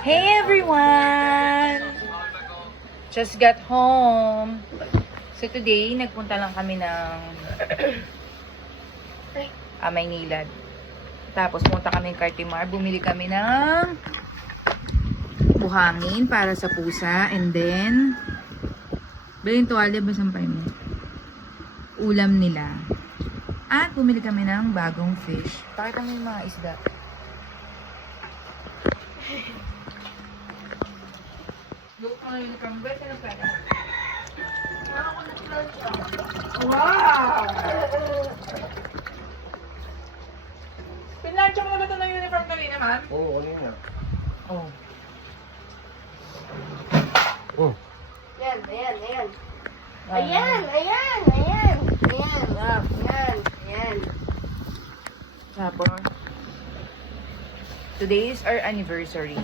Hey everyone! Just got home. So today, nagpunta lang kami ng Maynilad. Tapos punta kami ng Cartimar. Bumili kami ng buhangin para sa pusa. And then, bilhin tuwalya ba sampay mo? Ulam nila. At bumili kami ng bagong fish. Pakita mo yung mga isda. Luto na yung kambet. Ano pala? Wow! Pinlansya mo na ba ito ng uniform kanina, man? Oo, kanina. Oh. Oh. Ayan. Ayan. Tapos, today is our anniversary.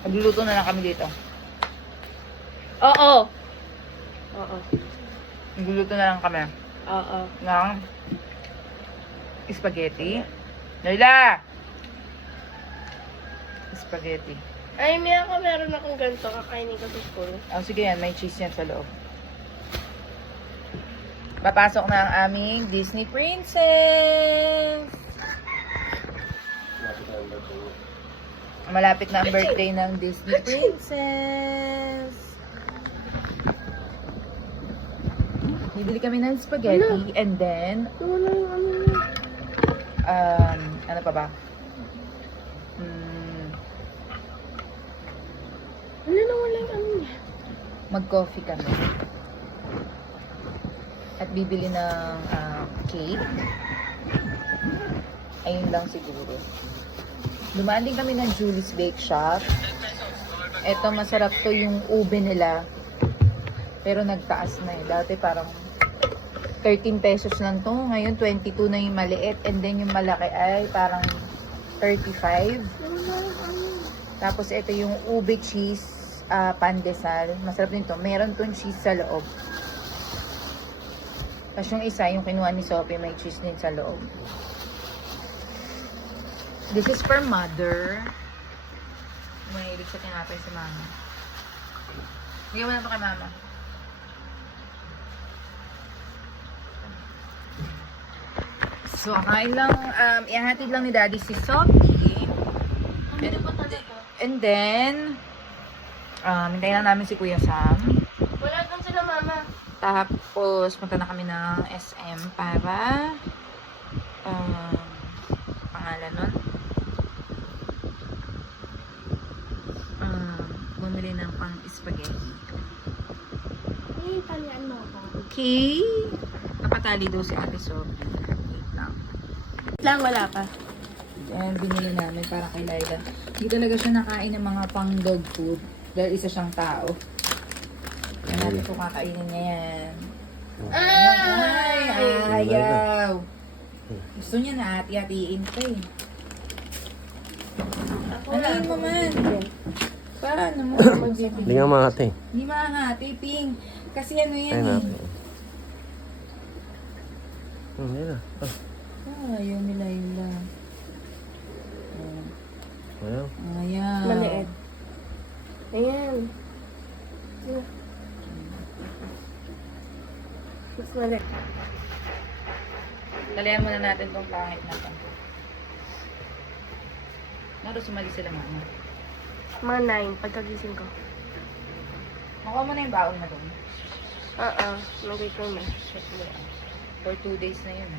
Nagluluto na lang kami dito. Oo. Nagluluto na lang kami Oo. ng spaghetti. Layla! Spaghetti. Ay, meron akong ganito. Kakainin ko sa school. Oh, sige yan. May cheese yan sa loob. Papasok na ang aming Disney Princess! Malapit na ang birthday ng Disney Princess! Bibili kami ng spaghetti and then Wala yung ano niya. ano pa ba? Wala yung ano niya. Mag-coffee kami. At bibili ng cake. Ayun lang siguro. Dumaan din kami ng Julie's Bake Shop. Eto, masarap to yung ube nila. Pero nagtaas na eh. Dati parang 13 pesos lang to. Ngayon, 22 na yung maliit. And then yung malaki ay parang 35. Tapos ito yung ube cheese pandesal. Masarap din to. Meron tong cheese sa loob. Tapos yung isa, yung kinuha ni Sophie, may cheese din sa loob. This is for mother. Mahilig sa tinapay si mama. Bigyan mo na ito kay mama. So, kain lang, ihahatid lang ni daddy si Sophie. And then, hintayin lang namin si Kuya Sam. Wala doon sila, mama. Tapos, punta na kami ng SM para, pangalan nun? Bumili ng pang-spaghetti. Ay, palian mo ako. Okay. Napatali daw si Ate Sophie. Wait lang. Wala pa. And binili namin para kay Laila. Hindi talaga siya nakain ng mga pang dog food. Dahil isa siyang tao. Kaya natin ito kakainin niya yan. Ay, ayaw. Gusto niya na hati-hatiin pa eh. Ano mo man? Paano mo magbibigay? Hindi nga mga ate. Hindi mahahati, Ping. Kasi ano yan Ayun eh. natin. Hindi na. Ayaw nila yun lang. Ayaw. Ayaw. Maliit. Ayan. Mas maliit. Dalihan muna natin tong pangit na to. Naroon sumali sila mama. Mga 9, pagkagising ko. Makuha mo na yung baon na doon. Oo. Magay ko na. For 2 days na yun.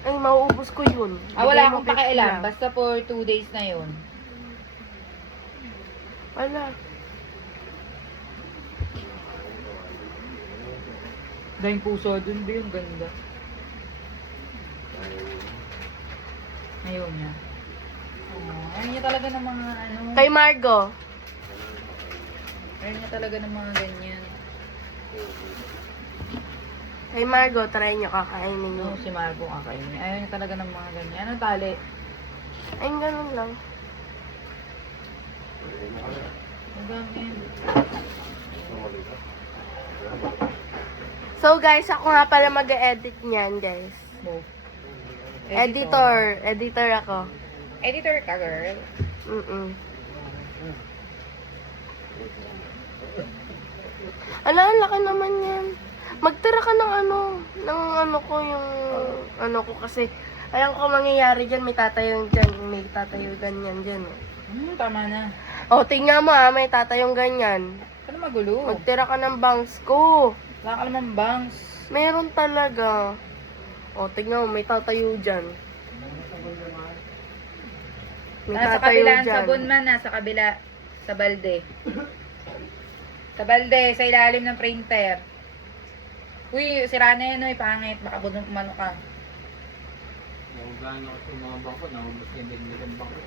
Ay, mauubos ko yun. Wala Bigay mo akong 50 pakialam. lang. Basta for 2 days na yun. Wala. Dahil puso dun ba yung ganda? Ayaw niya. Ayaw niya talaga ng mga ano. Kay Margo. Ayaw niya talaga ng mga ganyan. Kay Margo, try nyo kakainin nyo. No, si Marco kakainin. Ayaw niya talaga ng mga ganyan. Ano tali? Ay, ganun lang. Ang ganyan. So guys, ako nga pala mag-edit niyan, guys. mo? Editor ako. Editor ka, girl. Ala, ang laki naman yan. Magtira ka ng ano ko yung, ko kasi, ayan ko mangyayari dyan, may tatayong dyan, may tatayo ganyan dyan. Tama na. Tingnan mo may tatayong ganyan. Ano magulo? Magtira ka ng bangs ko. Wala ka naman bangs. Meron talaga. Tingnan mo, may tatayo dyan. May Nasa tatayo kabila ang dyan. sabon man, nasa kabila. Sa balde. Sa balde, sa ilalim ng printer. Uy, sira na yun, pangit. Baka budong kumano ka. Nahugaan ako sa mga bangko. Nahugas yung din bangko.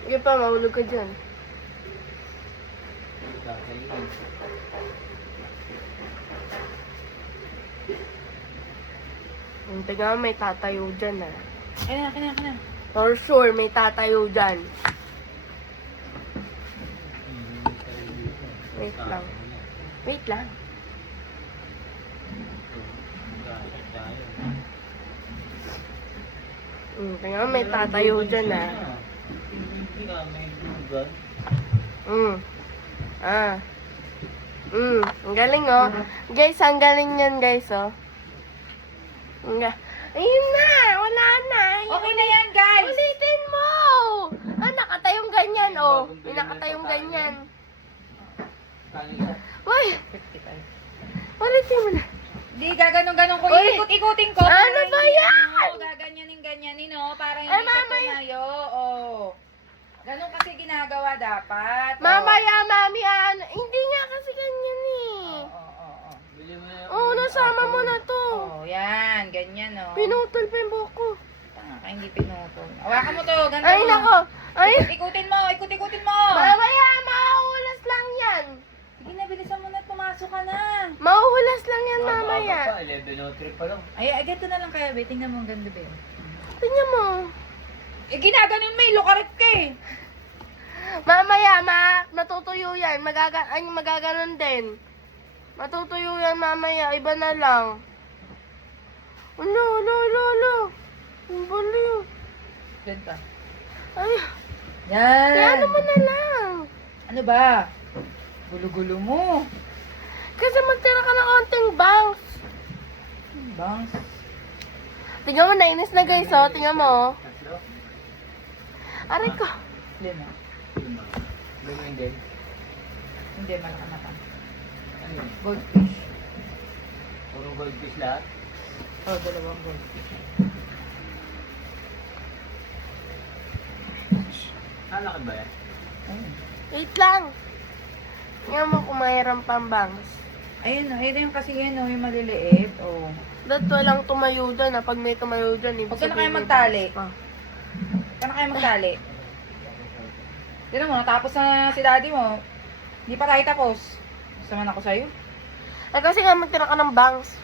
Sige pa, mahulog ka dyan. Tingnan mo, may tatayo dyan Kaya na. For sure, may tatayo dyan. Wait lang. Tingnan mo, may tatayo dyan ang galing Guys, ang galing yan guys Ayun na, wala na. Okay na yan, guys! Ulitin mo! Nakatayong ganyan May nakatayong ganyan. Uy, 55. ulitin mo na. Di, gaganong-ganong ko. Uy! Ikot-ikutin ko. Ano para ba hindi, yan? Gaganyanin, para hindi Ay, siya mamay. tumayo. Ganun kasi ginagawa dapat. Mamaya, mami, hindi nga kasi ganyan nasama mo na to. Yan. Ganyan, Pinutol pa yung buhok ko. Tanga ka, hindi pinutol. Hawakan mo to. Ganito. Ay, nako. Ay, Ikot-ikutin mo. mamaya, mahuhulas lang yan. Sige na, bilisan mo na. Pumasok ka na. Mahuhulas lang yan mamaya. 11:03 pa lang. Ay, ganito na lang kaya, be. Tingnan mo ang ganda, be. Tingnan mo. Ginaganon mo, ilukarit ka eh. Mamaya, matutuyo yan. Magaganon din. Matutuyo yan mamaya. Iba na lang. Ulo. Ang baliw. Ganda. Ay, Yan. ano mo na lang. Ano ba? Gulo-gulo mo. Kasi magtira ka ng konting bangs. Bangs. Tingnan mo, nainis na guys, Tingnan mo, Aray ko. Lima. Hindi. Hindi, malaka-mata. Ano? Goldfish. Puro goldfish lahat? Dalawang goldfish. Laki ba yan? Wait lang. Tingnan mo kung mayroon pang bangs. Ayun, ayun kasi yun, yung maliliit. Dapat walang tumayo dyan. Pag may tumayo dyan, Huwag ka na kayo magtali. Pa. Huwag ka na kayo magtali. Tignan mo, natapos na si daddy mo. Hindi pa tayo tapos. Gusto man ako sa'yo. Kasi nga magtira ka ng bangs.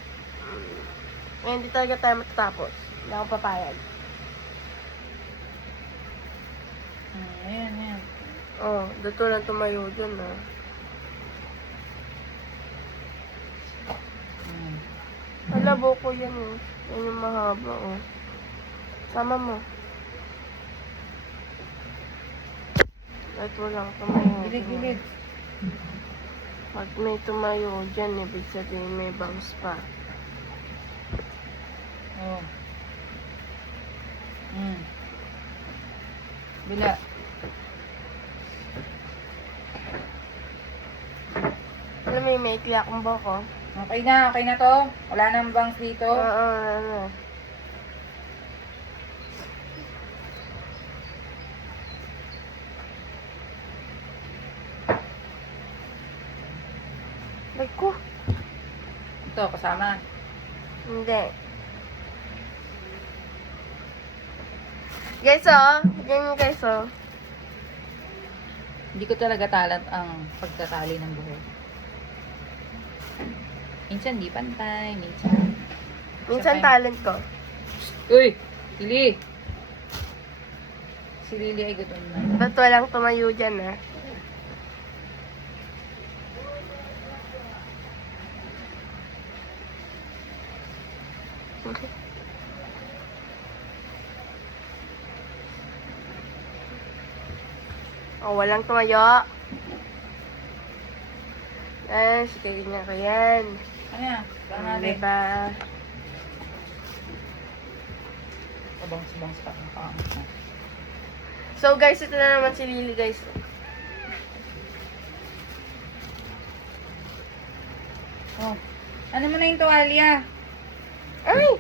Hindi talaga tayo matatapos. Hindi ako papayag. Ayan. Dito lang tumayo dyan Alabo ko yan Yan yung mahaba Sama mo. Kahit walang tumayo. Gilid-gilid. Pag may tumayo dyan, ibig sabihin may bangs pa. Bila. Alam mo, may ikli akong buhok Okay na to. Wala nang bangs dito. Oo. Ay ko. Ito, kasama. Hindi. Guys, ganyan guys, Hindi ko talaga talent ang pagtatali ng buhok. Minsan di pantay, minsan. Minsan talent ko. Uy! Lili! Si Lili ay gutom na. Ba't walang tumayo dyan, Oh, walang tumayo. Guys, ganyan ko yan. Ano yan? Tangali. Diba? Bangs-bangs pa. So guys, ito na naman si Lily guys. Oh. Ano mo na yung tuwalya? Ay!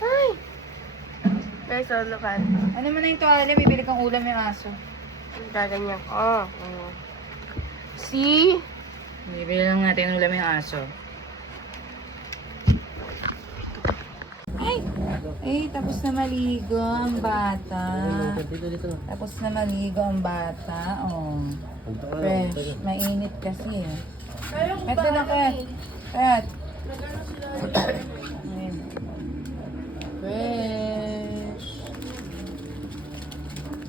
Ay! Guys, oh, look at. Ano mo na yung tuwalya? Bibili kang ulam yung aso. Gaganyan ko. See? Bibili lang natin ulam yung aso. Ay, tapos na maligo ang bata. Dito. Tapos na maligo ang bata. Oh. Fresh. Mainit kasi. Ito na, Kat. Kat. Ayan. Fresh.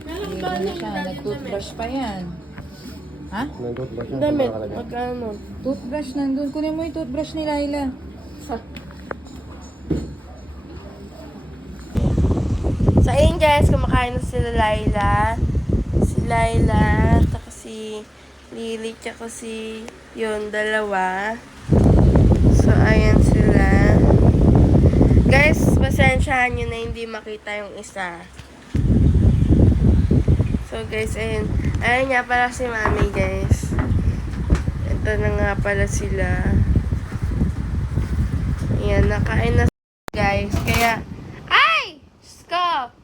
Ligo na siya. Nag-toothbrush pa yan. Ha? Damit. Magkano? Toothbrush nandun. Kunin mo yung toothbrush ni Laila. So, ayun guys, kumakain na sila Laila. Si Laila, tsaka si Lily, tsaka si yun, dalawa. So, ayan sila. Guys, pasensyahan nyo na hindi makita yung isa. So, guys, ayun. Ayun nga pala si Mami, guys. Ito na nga pala sila. Ayan, nakain na guys. Kaya, ay! Stop!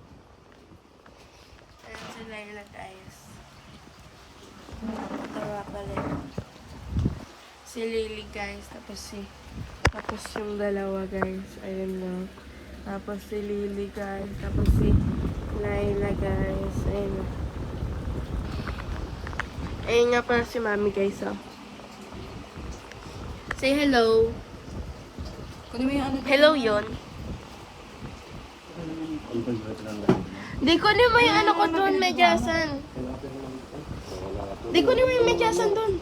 Ayan si Laila, guys. Ito nga pala. Si Lily, guys. Tapos yung dalawa, guys. Ayun lang. Tapos si Lily, guys. Tapos si Laila, guys. Ayun lang. Ayun nga pala si Mami, guys, oh. Say hello. Kunin mo yung ano. Hello yun. Di kunin mo yung ano ko doon, medyasan. Di kunin mo yung medyasan doon.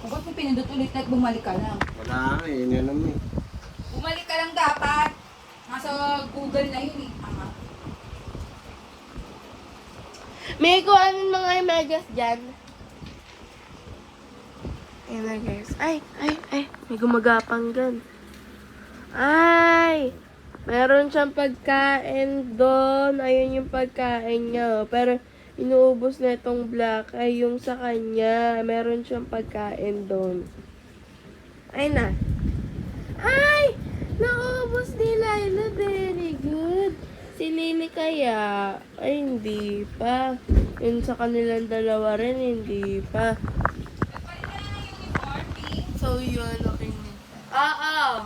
Kung ba't mo pinindot ulit at bumalik ka lang? Wala nga, yun yan naman. Bumalik ka lang dapat. Nasa Google na yun eh. Tama. May kuhanin mga medyas dyan. Ayan na guys. Ay. May gumagapang dyan. Ay! Meron siyang pagkain doon. Ayun yung pagkain niya. Pero inuubos na itong black ay yung sa kanya. Meron siyang pagkain doon. Ay na. Ay! Naubos ni Laila. Very good. Si Lily kaya? Ay, hindi pa. Yun sa kanilang dalawa rin, hindi pa. So, yun. Okay na.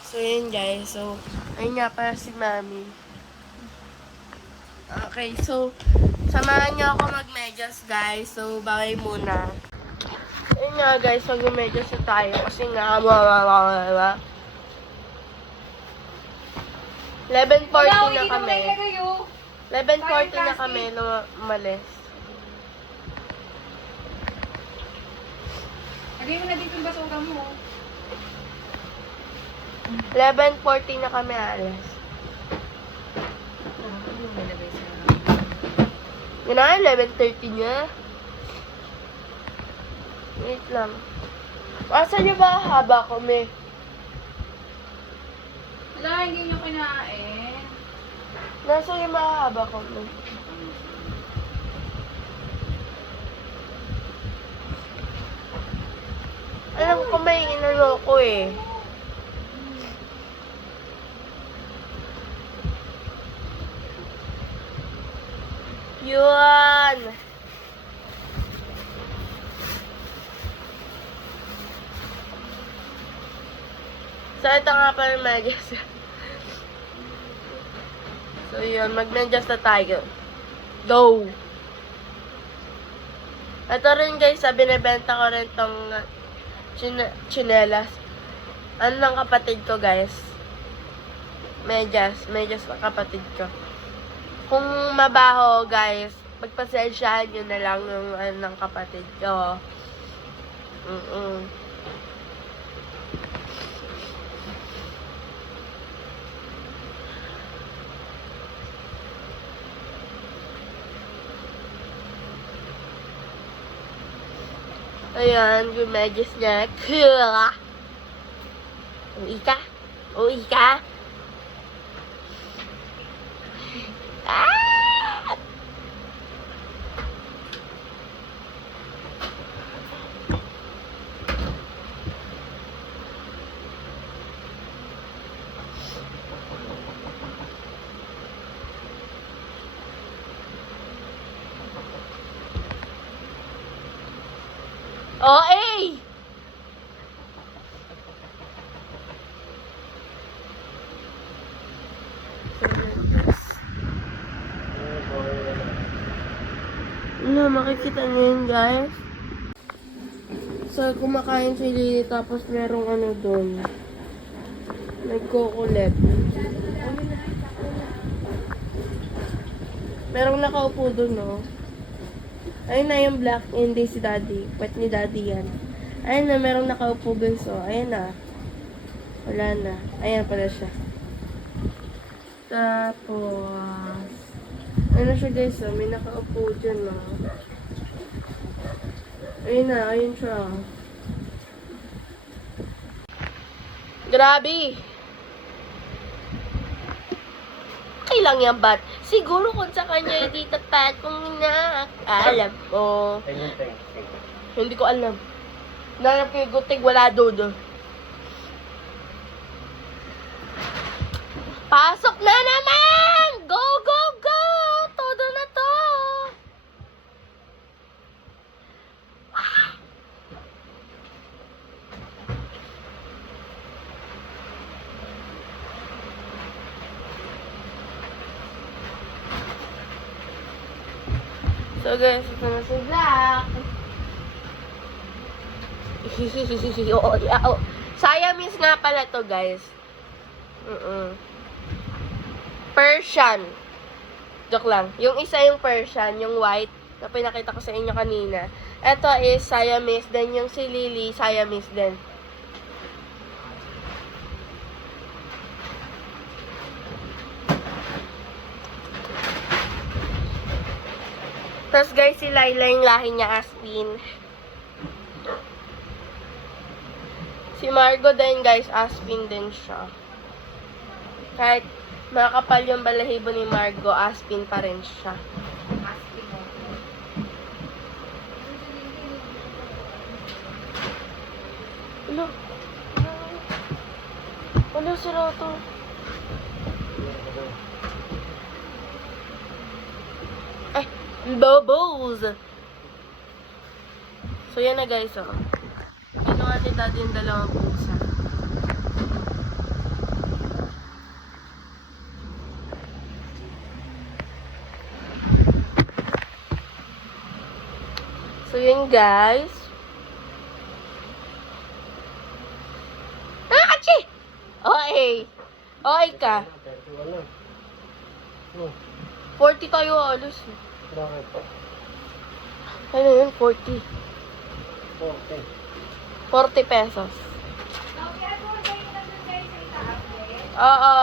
So, yun guys. So, ayun nga para si Mami. Okay, so, samahan niyo ako mag-medyas guys. So, bye muna. Ayun nga guys, mag-medyas na tayo. Kasi nga, 11:40 na kami. 11:40 na kami umalis. Lagay mo na dito yung basura mo. 11:40 na kami alas. Yun na, 11:30 na. Wait lang. Asan niyo ba haba kami? Wala, hindi nyo kinain. Nasa yung mahaba kami? Alam ko may inano ko eh. Yun! So, ito nga pala yung medyas. So, yun. Mag-medyas na tayo. Go! Ito rin guys, binibenta ko rin tong chinelas. Ano ng kapatid ko guys? Medyas ng kapatid ko. Kung mabaho guys, pagpasensyahan nyo na lang yung ano ng kapatid ko. Ayan, yung medyas niya. Uwi ka? Uwi ka? Ah! Oh, eh! Ano, makikita niyo yun, guys? So, kumakain si Lily, tapos merong ano doon. Nagkukulit. Merong nakaupo doon, no? Ayun na yung black, hindi si Daddy. Pwet ni Daddy yan. Ayun na, merong nakaupo doon, so. Ayun na. Wala na. Ayan pala siya. Tapos, ano siya guys, oh, may nakaupo dyan, no? Ayun na, ayun siya. Grabe! Okay lang yan, bat? Siguro kung sa kanya hindi tapat kung alam mo. Hindi ko alam. Nanap ko yung gutig, wala doon. Pasok na naman! Go, go, go! Todo na to! So guys, ito na si Black. Oh, yeah, oh. Siamese nga pala to guys. Persian. Joke lang. Yung isa yung Persian, yung white, na pinakita ko sa inyo kanina. Ito is Siamese, then yung si Lily, Siamese din. Tapos guys, si Laila yung lahi niya, Aspin. Si Margo din guys, Aspin din siya. Kahit makapal yung balahibo ni Margo, Aspin pa rin siya. Ano? Ano sila to? Ay, bobos! So yan na guys, oh. Ginawa ni Daddy yung dalawang pusa. So yun guys. Ah, kachi! Okay. Okay ka. 40 tayo alos. Bakit? Ano yun? 40. Okay. 40 pesos. Oo.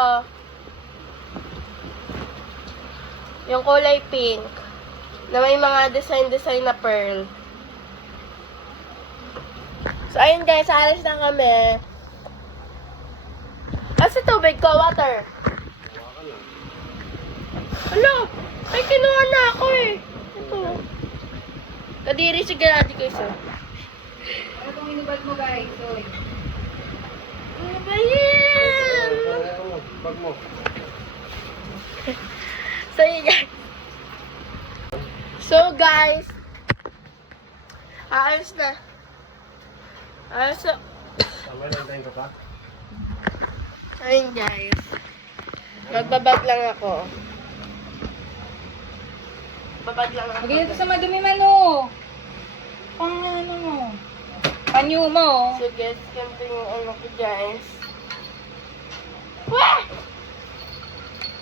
Yung kulay pink. Na may mga design na pearl. So, ayun guys, alis na kami. Sa tubig ko, water. Ano? Ay, kinuha na ako eh. Ito. Kadiri si Grady guys eh. Ano itong inubad mo guys? Oy. Ano ba yan? Bag mo. So, yun guys. So, guys. Ayos na. Ayos na. Tama lang tayo ka pa? Ayun guys. Magbabag lang ako. Babag lang ako. Magiging ito sa madumi man oh. Pang ano mo. Panyo mo. So guys, ganito yung ano ko guys. Wah!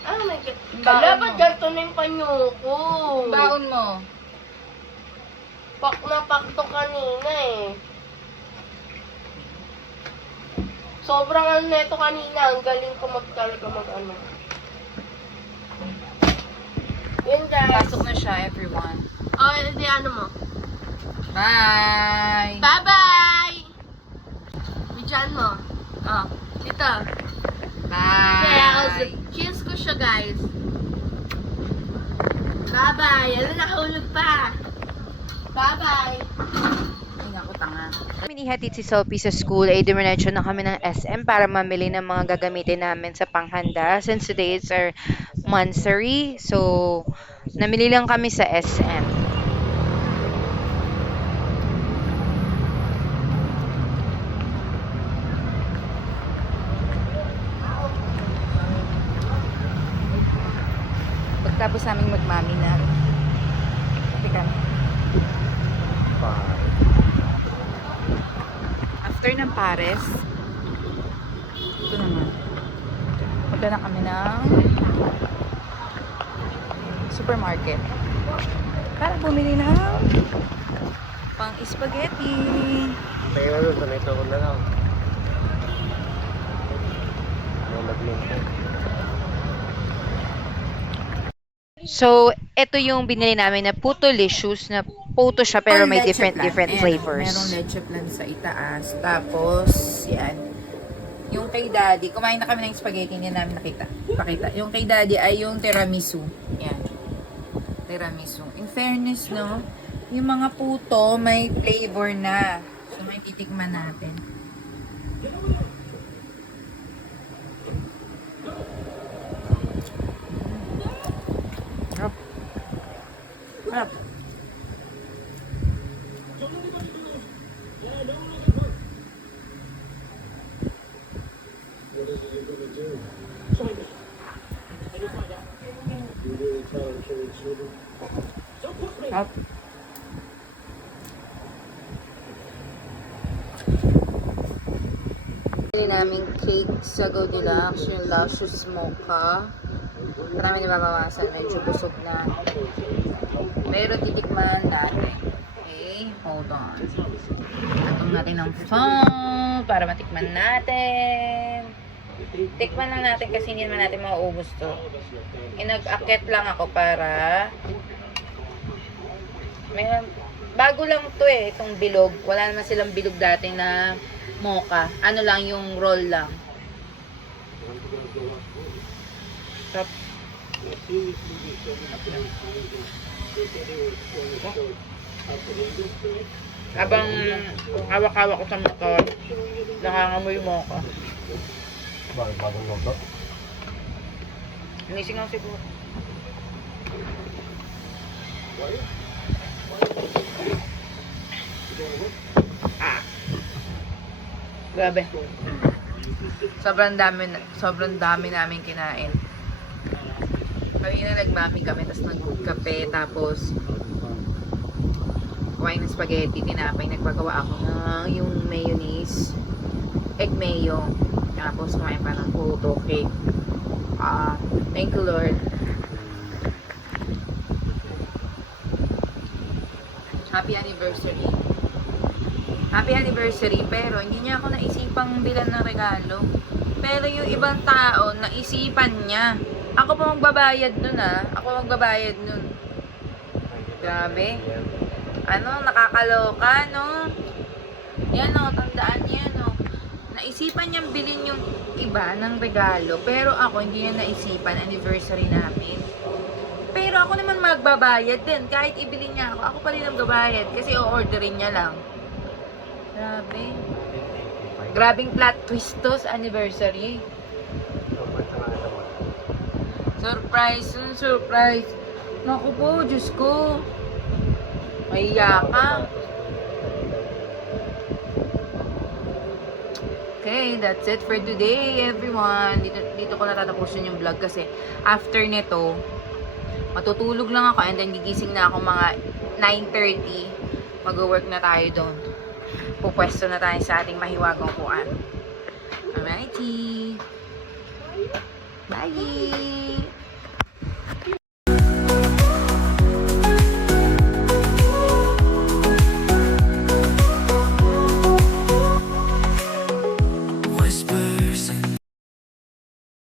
Oh my god. Baon Wala mo. ba't ganito na yung panyo ko? Baon mo. Pak na pak to kanina eh. Sobrang ano neto kanina. Ang galing ko talaga mag-ano. Yun guys. Pasok na siya everyone. Oh, hindi ano mo. Bye! Bye! Bye-bye! Bidyan mo. Oh, dito. Bye! Cheers ko siya, guys. Bye-bye. Ano, nakahulog pa. Bye-bye. Ay, naku, tanga. Kami nihatid si Sophie sa school, ay dumiretso na kami ng SM para mamili ng mga gagamitin namin sa panghanda. Since today is our monthsary, so namili lang kami sa SM. Pagtapos namin magmami na, kape kami. After ng pares, ito naman. Punta na kami ng supermarket para bumili ng pang spaghetti. Tayo na doon, sanay ko na lang. Ano nag-link? So, ito yung binili namin na Putolicious na puto siya pero may different flavors. Merong leche plan sa itaas. Tapos, yan. Yung kay Daddy, kumain na kami ng spaghetti, hindi namin pakita. Yung kay Daddy ay yung tiramisu. Yan. Tiramisu. In fairness, no, yung mga puto may flavor na. So, may titikman natin. Harap. Harap. Pili namin cake sa Goldilocks, yung Luscious Mocha. Marami nababawasan, medyo busog na. Pero titikman natin. Okay, hold on. Atong natin ng phone para matikman natin. Tikman lang natin kasi hindi naman natin mauubos to. Inag-akit lang ako para bago lang to eh, itong bilog. Wala naman silang bilog dati na mocha. Ano lang, yung roll lang. Stop. Habang hawak-hawak ko sa motor, nakangamoy mo ko. Bagong logo. Nisingaw siguro. Grabe. Sobrang dami namin kinain. Kanina nagmami kami, tapos nagkape, tapos kumain ng spaghetti, tinapay, nagpagawa ako ng yung mayonnaise, egg mayo, tapos kumain pa ng puto cake. Thank you Lord. Happy anniversary. Happy anniversary, pero hindi niya ako naisipang bilan ng regalo. Pero yung ibang tao, naisipan niya. Ako pa magbabayad nun Ako magbabayad nun. Grabe. Ano, nakakaloka, no? Yan o, tandaan niya, no? Naisipan niyang bilhin yung iba ng regalo. Pero ako, hindi niya naisipan, anniversary namin. Pero ako naman magbabayad din. Kahit ibili niya ako, ako pa rin ang magbabayad. Kasi o-orderin niya lang. Grabe. Grabing plot twist to sa anniversary. Surprise, surprise. Naku po, Diyos ko. Mahiya ka. Okay, that's it for today, everyone. Dito ko natatapusin yung vlog kasi after nito, matutulog lang ako and then gigising na ako mga 9:30. Mag-work na tayo doon. Pupwesto na tayo sa ating mahiwagang upuan. Alrighty. Bye!